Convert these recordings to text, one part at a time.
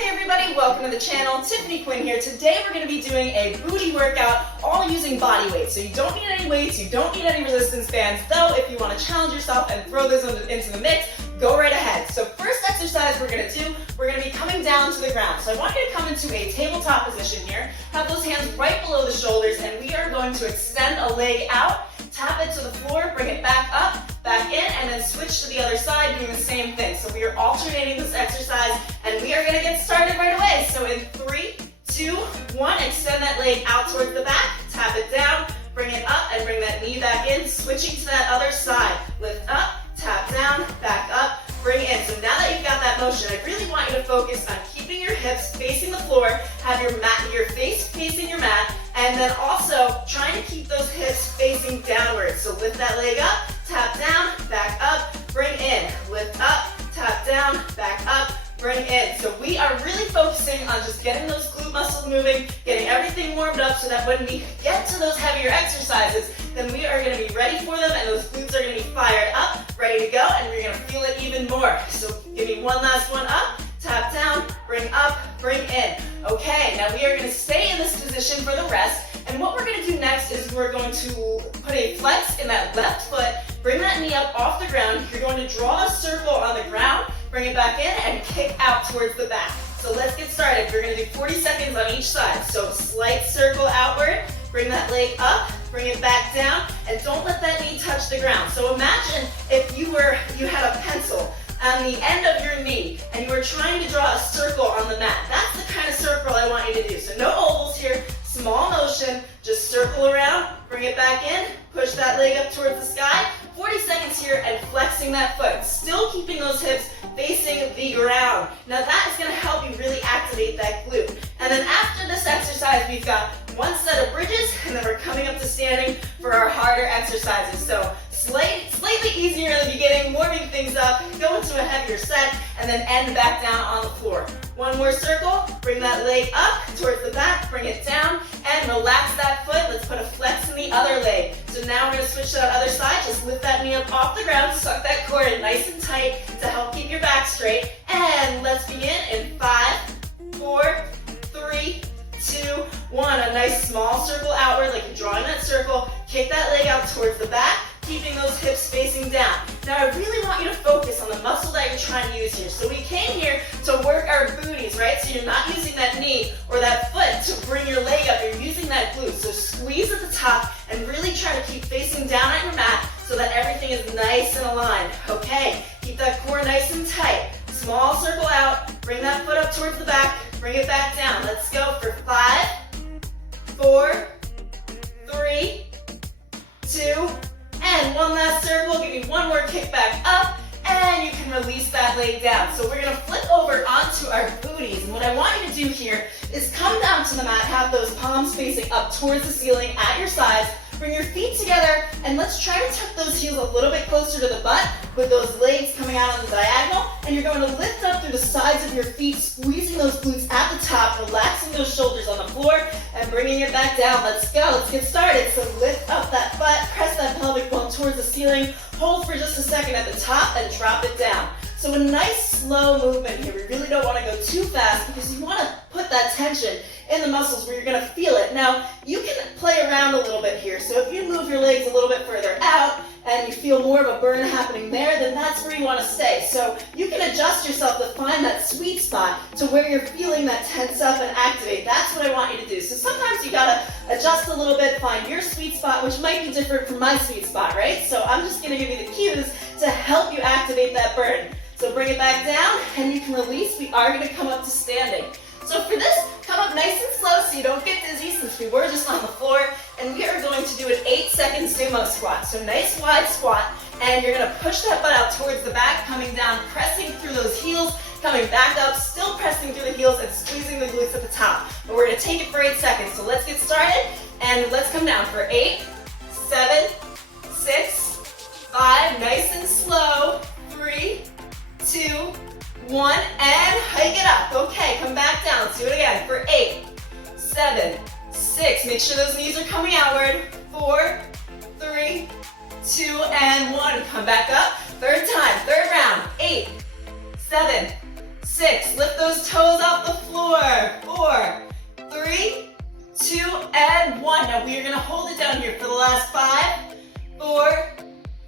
Hey everybody, welcome to the channel. Tiffany Quinn here. Today we're going to be doing a booty workout all using body weight. So you don't need any weights, you don't need any resistance bands, though if you want to challenge yourself and throw those into the mix, go right ahead. So first exercise we're going to do, we're going to be coming down to the ground. So I want you to come into a tabletop position here, have those hands right below the shoulders, and we are going to extend a leg out, tap it to the floor, bring it back up, back in, and then switch to the other side doing the same thing. So we are alternating this exercise, and we are going to get started right away. So in 3, 2, 1, extend that leg out towards the back, tap it down, bring it up, and bring that knee back in, switching to that other side. Lift up, tap down, back up, bring in. So now that you've got that motion, I really want you to focus on keeping your hips facing the floor, have your face facing your mat, and then also trying to keep those hips facing downwards. So lift that leg up, tap down, back up, bring in. Lift up, tap down, back up, bring in. So we are really focusing on just getting those glute muscles moving, getting everything warmed up so that when we get to those heavier exercises, then we are going to be ready for them and those glutes are going to be fired up, ready to go, and we're going to feel it even more. So give me one last one up, tap down, bring up, bring in. Okay, now we are going to stay in this position for the rest. And what we're going to do next is we're going to put a flex in that left foot, bring that knee up off the ground. You're going to draw a circle on the ground, bring it back in, and kick out towards the back. So let's get started. We're going to do 40 seconds on each side. So slight circle outward, bring that leg up, bring it back down, and don't let that knee touch the ground. So imagine if you had a pencil on the end of your knee and you were trying to draw a circle on the mat. That's the kind of circle I want you to do. So no ovals here, small motion, just circle around, bring it back in, push that leg up towards the sky, 40 seconds here and flexing that foot, still keeping those hips facing the ground. Now that is going to help you really activate that glute. And then after this exercise, we've got one set of bridges and then we're coming up to standing for our harder exercises. So slightly easier in the beginning, warming things up, go into a heavier set, and then end back down on the floor. One more circle, bring that leg up towards the back, bring it down, and relax that foot. Let's put a flex in the other leg. So now we're going to switch to that other side. Just lift that knee up off the ground, suck that core in nice and tight to help keep your back straight. And let's begin in 5, 4, 3, 2, 1. A nice small circle outward, like you're drawing that circle. Kick that leg out towards the back, keeping those hips facing down. Now I really want you to focus on the muscle that you're trying to use here. So we came here to work our booties, right? So you're not using that knee or that foot to bring your leg up, you're using that glute. So squeeze at the top and really try to keep facing down at your mat so that everything is nice and aligned. Okay, keep that core nice and tight. Small circle out, bring that foot up towards the back, bring it back down. Let's go for 5, 4, 3, 2, and one last circle. Give me one more kick back up, and you can release that leg down. So we're going to flip over onto our booties, and what I want you to do here is come down to the mat, have those palms facing up towards the ceiling at your sides, bring your feet together, and let's try to tuck those heels a little bit closer to the butt with those legs coming out on the diagonal, and you're going to lift up through the sides of your feet, squeezing those glutes at the top, relaxing those shoulders on the floor, and bringing it back down. Let's go. Let's get started. So lift up that butt, press that pelvic bone towards the ceiling, hold for just a second at the top, and drop it down. So a nice slow movement here. We really don't want to go too fast because you want to put that tension in the muscles where you're going to feel it. Now, you can play around a little bit here. So if you move your legs a little bit further out and you feel more of a burn happening there, then that's where you want to stay. So you can adjust yourself to find that sweet spot to where you're feeling that tense up and activate. That's what I want you to do. So sometimes you got to adjust a little bit, find your sweet spot, which might be different from my sweet spot, right? So I'm just going to give you the cues to help you activate that burn. So bring it back down and you can release. We are going to come up to standing. So for this, come up nice and slow so you don't get dizzy since we were just on the floor. And we are going to do an 8-second sumo squat. So nice wide squat. And you're going to push that butt out towards the back, coming down, pressing through those heels, coming back up, still pressing through the heels and squeezing the glutes at the top. But we're going to take it for 8 seconds. So let's get started. And let's come down for 8, 7, 6, 5, nice and slow, 3, 2, 1, and hike it up. Okay, come back down. Let's do it again for 8, 7, 6. Make sure those knees are coming outward. 4, 3, 2, and 1. Come back up. Third time, third round. 8, 7, 6. 6. Lift those toes off the floor. 4, 3, 2, and 1. Now we are going to hold it down here for the last 5, 4,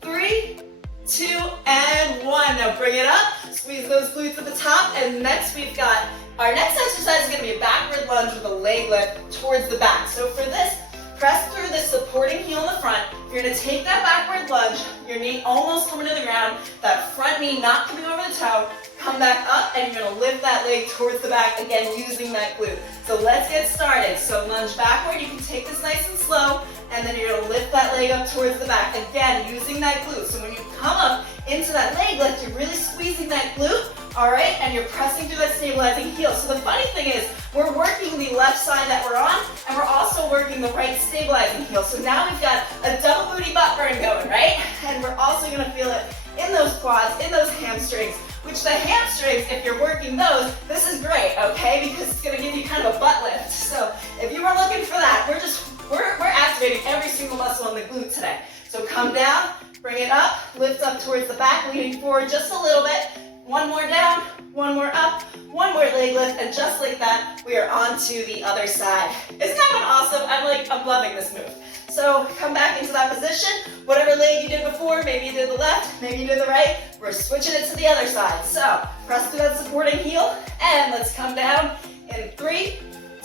3, 2, and 1. Now bring it up. Squeeze those glutes at the top. And next we've got, our next exercise is going to be a backward lunge with a leg lift towards the back. So for this, press through this supporting heel in the front. You're going to take that backward lunge, your knee almost coming to the ground, that front knee not coming over the toe. Come back up and you're going to lift that leg towards the back, again using that glute. So let's get started. So lunge backward, you can take this nice and slow, and then you're going to lift that leg up towards the back, again using that glute. So when you come up into that leg lift, you're really squeezing that glute, all right, and you're pressing through that stabilizing heel. So the funny thing is, we're working the left side that we're on, and we're also working the right stabilizing heel. So now we've got a double booty butt burn going, right? And we're also going to feel it in those quads, in those hamstrings, which the hamstrings, if you're working those, this is great, okay? Because it's going to give you kind of a butt lift. So if you were looking for that, we're activating every single muscle in the glute today. So come down, bring it up, lift up towards the back, leaning forward just a little bit. One more down, one more up, one more leg lift, and just like that, we are on to the other side. Isn't that one awesome? I'm loving this move. So come back into that position. Whatever leg you did before, maybe you did the left, maybe you did the right, we're switching it to the other side. So press through that supporting heel, and let's come down in 3,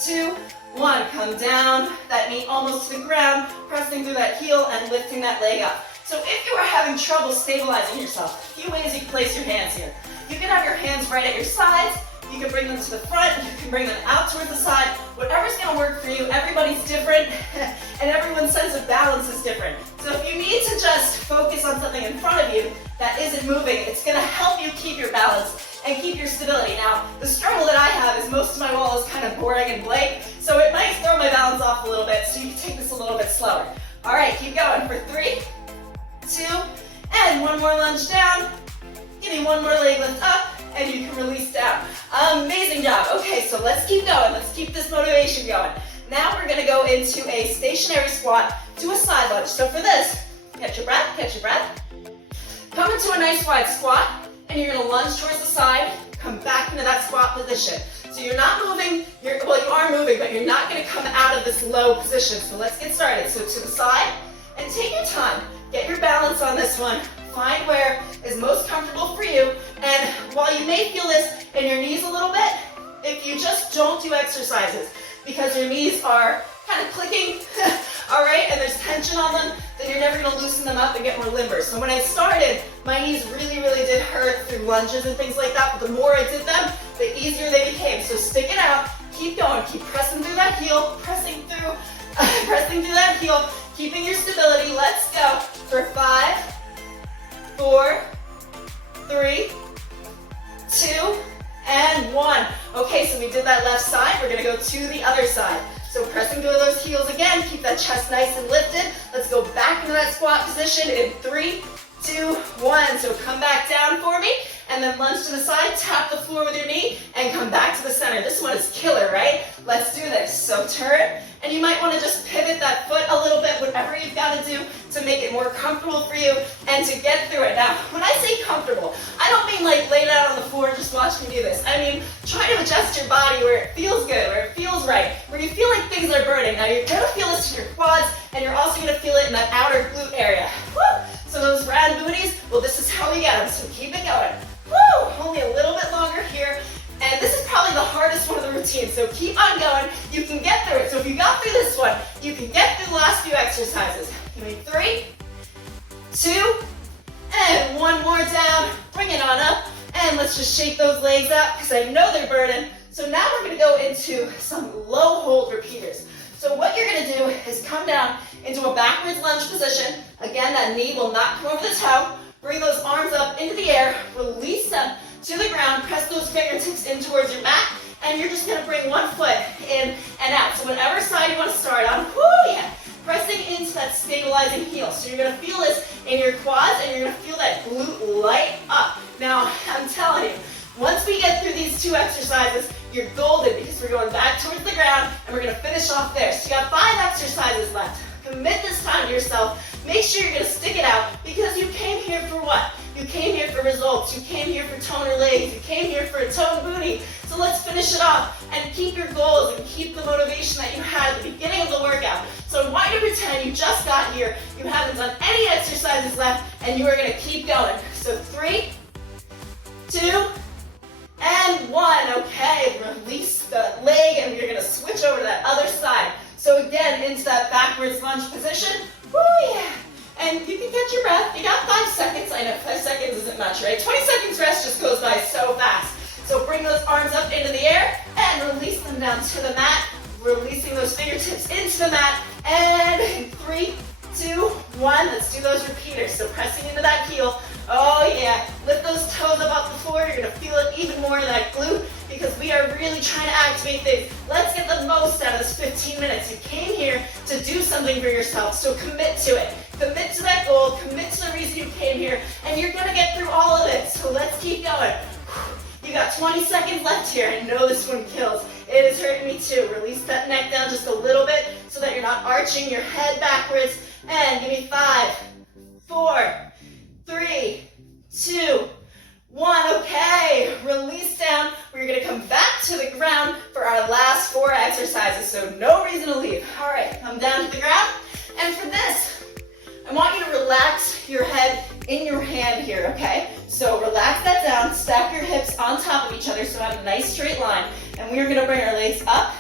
2, 1. Come down, that knee almost to the ground, pressing through that heel and lifting that leg up. So if you are having trouble stabilizing yourself, a few ways you can place your hands here. You can have your hands right at your sides, you can bring them to the front, you can bring them out towards the side, whatever's gonna work for you. Everybody's different, and everyone's sense of balance is different. So if you need to just focus on something in front of you that isn't moving, it's gonna help you keep your balance and keep your stability. Now, the struggle that I have is most of my wall is kind of boring and blank, so it might throw my balance off a little bit, so you can take this a little bit slower. All right, keep going for 3, 2, and one more lunge down. Give me one more leg lift up, and you can release down. Amazing job. Okay, so let's keep going. Let's keep this motivation going. Now we're gonna go into a stationary squat to a side lunge. So for this, catch your breath, catch your breath. Come into a nice wide squat, and you're gonna lunge towards the side, come back into that squat position. So you're not moving, you are moving, but you're not gonna come out of this low position. So let's get started. So to the side, and take your time. Get your balance on this one. Find where is most comfortable for you. And while you may feel this in your knees a little bit, if you just don't do exercises because your knees are kind of clicking, all right, and there's tension on them, then you're never gonna loosen them up and get more limber. So when I started, my knees really did hurt through lunges and things like that, but the more I did them, the easier they became. So stick it out, keep going, keep pressing through that heel, pressing through that heel, keeping your stability. Let's go for 5, 4, 3, 2, and 1. Okay, so we did that left side. We're gonna go to the other side. So pressing through those heels again, keep that chest nice and lifted. Let's go back into that squat position in 3, 2, 1. So come back down for me, and then lunge to the side, tap the floor with your knee, and come back to the center. This one is killer, right? Let's do this. So turn, and you might want to just pivot that foot a little bit, whatever you've got to do to make it more comfortable for you and to get through it. Now, when I say comfortable, I don't mean like lay down on the floor and just watch me do this. I mean, try to adjust your body where it feels good, where it feels right, where you feel like things are burning. Now, you're going to feel this in your quads, and you're also going to feel it in that outer glute area. Woo! So those round booties, well, this is how we get them, so keep it going. Woo! Only a little bit longer here. And this is probably the hardest one of the routine, so keep on going. You can get through it. So if you got through this one, you can get through the last few exercises. Give me 3, 2, and one more down. Bring it on up, and let's just shake those legs up because I know they're burning. So now we're gonna go into some low hold repeaters. So what you're gonna do is come down into a backwards lunge position. Again, that knee will not come over the toe. Bring those arms up into the air, release them to the ground, press those fingertips in towards your mat, and you're just gonna bring one foot in and out. So whatever side you wanna start on, whoo, yeah, pressing into that stabilizing heel. So you're gonna feel this in your quads, and you're gonna feel that glute light up. Now, I'm telling you, once we get through these 2 exercises, you're golden because we're going back towards the ground, and we're gonna finish off there. So you got 5 exercises left. Commit this time to yourself. Make sure you're gonna stick it out because you came here for what? You came here for results. You came here for toner legs. You came here for a toned booty. So let's finish it off and keep your goals and keep the motivation that you had at the beginning of the workout. So I want you to pretend you just got here, you haven't done any exercises left, and you are gonna keep going. So 3, 2, and 1. Okay, release the leg and you're gonna switch over to that other side. So again, into that backwards lunge position. Woo, yeah. And you can catch your breath. You got 5 seconds. I know 5 seconds isn't much, right? 20 seconds rest just goes by so fast. So bring those arms up into the air and release them down to the mat. Releasing those fingertips into the mat. And in 3, 2, 1, let's do those repeaters. So pressing into that heel. Oh yeah, lift those toes up off the floor. You're gonna feel it even more in that glute because we are really trying to activate things. Let's get the most out of this 15 minutes. You came here to do something for yourself, so commit to it. Commit to that goal, commit to the reason you came here, and you're gonna get through all of it. So let's keep going. You got 20 seconds left here. I know this one kills. It is hurting me too. Release that neck down just a little bit so that you're not arching your head backwards. And give me 5, 4, 3, 2, 1. Okay, release down. We're gonna come back to the ground for our last 4 exercises, so no reason to leave. All right, come down to the ground. And for this, I want you to relax your head in your hand here, okay? So relax that down, stack your hips on top of each other so have a nice straight line. And we are gonna bring our legs up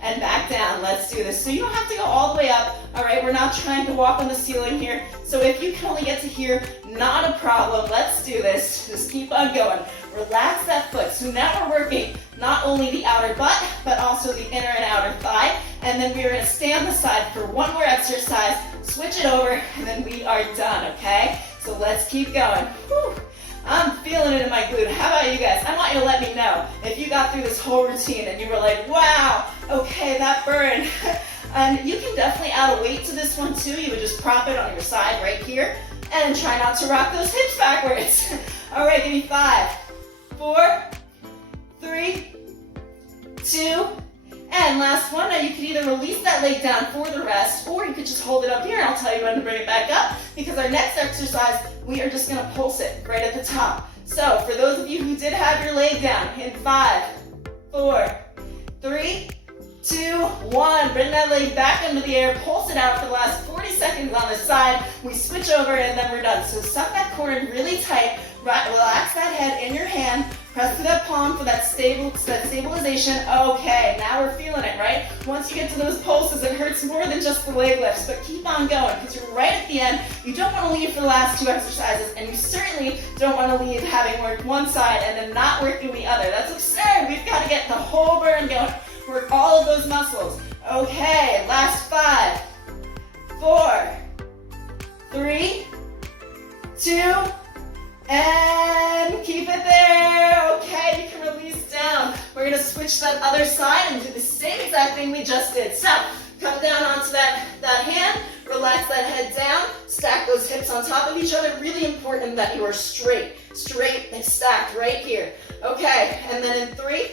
and back down. Let's do this. So you don't have to go all the way up, all right? We're not trying to walk on the ceiling here. So if you can only get to here, not a problem. Let's do this. Just keep on going. Relax that foot. So now we're working not only the outer butt, but also the inner and outer thigh. And then we are gonna stay on the side for one more exercise, switch it over, and then we are done, okay? So let's keep going. Whew. I'm feeling it in my glute. How about you guys? I want you to let me know if you got through this whole routine and you were like, wow, okay, that burned. And you can definitely add a weight to this one too. You would just prop it on your side right here and try not to rock those hips backwards. All right, give me 5, 4, 3, 2, and last one. Now you can either release that leg down for the rest, or you could just hold it up here and I'll tell you when to bring it back up, because our next exercise, we are just gonna pulse it right at the top. So for those of you who did have your leg down, in 5, 4, 3, 2, 1, bring that leg back into the air, pulse it out for the last 40 seconds on this side. We switch over and then we're done. So suck that core in really tight, relax that head in your hand, press through that palm for that stabilization. Okay, now we're feeling it, right? Once you get to those pulses, it hurts more than just the leg lifts, but keep on going because you're right at the end. You don't want to leave for the last 2 exercises, and you certainly don't want to leave having worked one side and then not working the other. That's absurd. We've got to get the whole burn going. Work all of those muscles. Okay, last 5, 4, 3, 2, and keep it there. Okay, you can release down. We're gonna switch that other side and do the same exact thing we just did. So, come down onto that hand, relax that head down, stack those hips on top of each other. Really important that you are straight and stacked right here. Okay, and then in 3,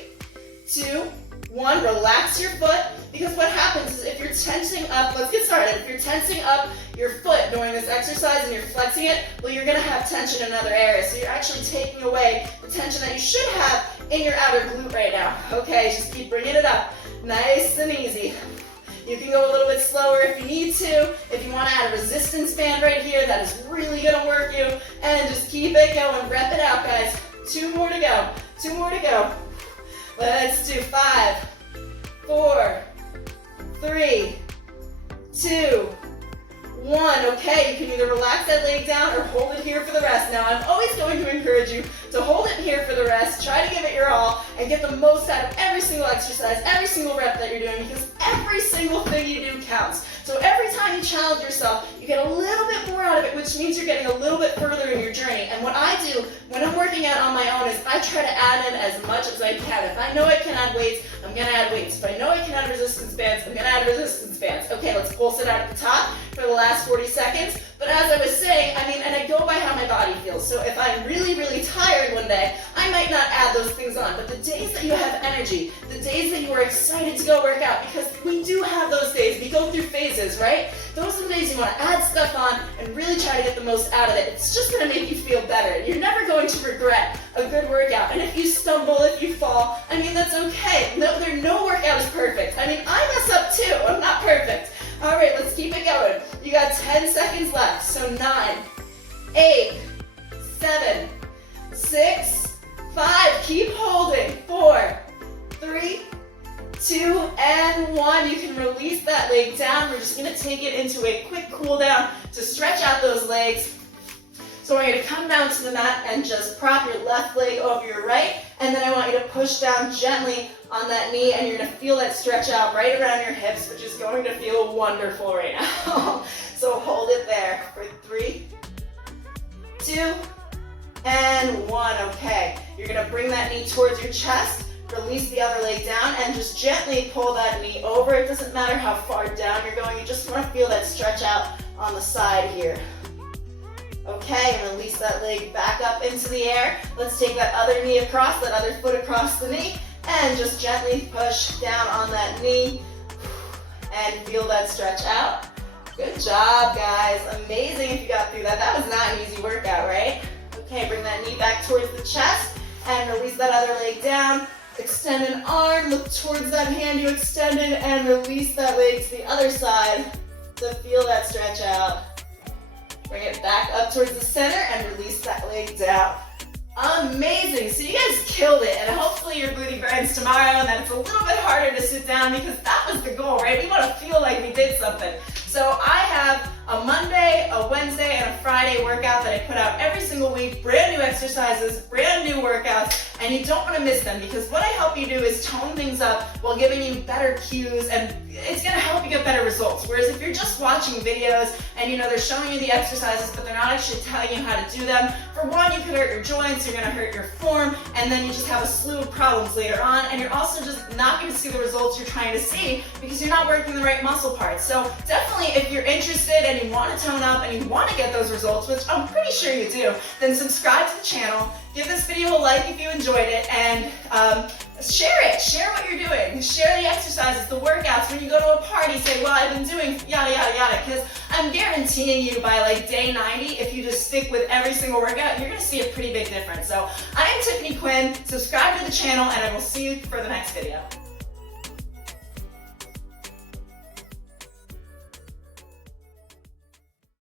2, 1, relax your foot, because what happens is if you're tensing up, let's get started. If you're tensing up your foot during this exercise and you're flexing it, well, you're gonna have tension in other areas. So you're actually taking away the tension that you should have in your outer glute right now. Okay, just keep bringing it up, nice and easy. You can go a little bit slower if you need to. If you wanna add a resistance band right here, that is really gonna work you. And just keep it going, rep it out, guys. 2 more to go, 2 more to go. Let's do 5, 4, 3, 2, 1. Okay, you can either relax that leg down or hold it here for the rest. Now, I'm always going to encourage you to hold it here for the rest. Try to give it your all and get the most out of every single exercise, every single rep that you're doing, because every single thing you do counts. So every time you challenge yourself, you get a little bit more out of it, which means you're getting a little bit further in your journey. And what I do when I'm working out on my own is I try to add in as much as I can. If I know I can add weights, I'm gonna add weights. If I know I can add resistance bands, I'm gonna add resistance bands. Okay, let's pulse it out at the top for the last 40 seconds. But as I was saying, and I go by how my body feels. So if I'm really, really tired one day, I might not add those things on. But the days that you have energy, the days that you are excited to go work out, because we do have those days, we go through phases, right? those are the days you want to add stuff on and really try to get the most out of it. It's just going to make you feel better. You're never going to regret a good workout. And if you stumble, if you fall, I mean, that's okay. No workout is perfect. I mean, I mess up too. I'm not perfect. All right, let's keep it going. You got 10 seconds left. So 9, 8, 7, 6, 5. Keep holding. 4, 3, 2, and 1. You can release that leg down. We're just going to take it into a quick cool down to stretch out those legs. So we're going to come down to the mat and just prop your left leg over your right, and then I want you to push down gently on that knee, and you're going to feel that stretch out right around your hips, which is going to feel wonderful right now. So hold it there for 3, 2, and 1. Okay, you're going to bring that knee towards your chest. Release the other leg down and just gently pull that knee over. It doesn't matter how far down you're going, you just want to feel that stretch out on the side here. Okay, release that leg back up into the air. Let's take that other knee across, that other foot across the knee, and just gently push down on that knee and feel that stretch out. Good job, guys. Amazing if you got through that. That was not an easy workout, right? Okay, bring that knee back towards the chest and release that other leg down. Extend an arm, look towards that hand you extended, and release that leg to the other side to feel that stretch out. Bring it back up towards the center and release that leg down. Amazing, so you guys killed it, and hopefully your booty burns tomorrow and that it's a little bit harder to sit down, because that was the goal, right? We want to feel like we did something. So I have a Monday, a Wednesday, and a Friday workout that I put out every single week, brand new exercises, brand new workouts, and you don't want to miss them, because what I help you do is tone things up while giving you better cues, and it's going to help you get better results. Whereas if you're just watching videos and they're showing you the exercises but they're not actually telling you how to do them, for one, you could hurt your joints, you're going to hurt your form, and then you just have a slew of problems later on, and you're also just not going to see the results you're trying to see because you're not working the right muscle parts. So definitely, if you're interested and you want to tone up and you want to get those results, which I'm pretty sure you do, then subscribe to the channel, give this video a like if you enjoyed it, and share it. Share what you're doing. Share the exercises, the workouts. When you go to a party, say, well, I've been doing yada, yada, yada, because I'm guaranteeing you by like day 90, if you just stick with every single workout, you're going to see a pretty big difference. So I am Tiffany Quinn. Subscribe to the channel, and I will see you for the next video.